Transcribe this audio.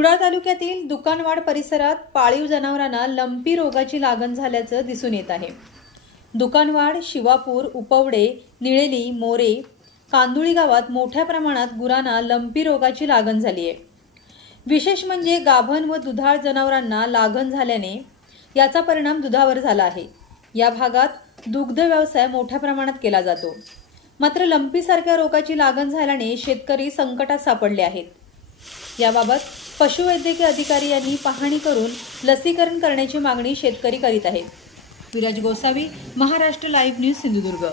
कुडाळ तालुक्यातील दुकानवाड परिसरात पाळीव जनावरांना लंपी रोगाची लागण झाल्याचं दिसून येत आहे। दुकानवाड, शिवापूर, उपवडे, निळेली, मोरे, कांदुळी गावात मोठ्या प्रमाणात गुरांना लंपी रोगाची लागण झाली आहे। विशेष म्हणजे गाभण व दुधाळ जनावरांना लागण झाल्याने याचा परिणाम दुधावर झाला आहे। या भागात दुग्ध व्यवसाय मोठ्या प्रमाणात केला जातो। मात्र लंपी सारख्या रोगाची लागण झाल्याने शेतकरी संकटात सापडले आहेत। याबाबत पशुवैद्यकीय अधिकारी यांनी पाहणी करून लसीकरण करण्याची मागणी शेतकरी करीत आहेत। Viraj Gosavi, Maharashtra live news, Sindhudurg.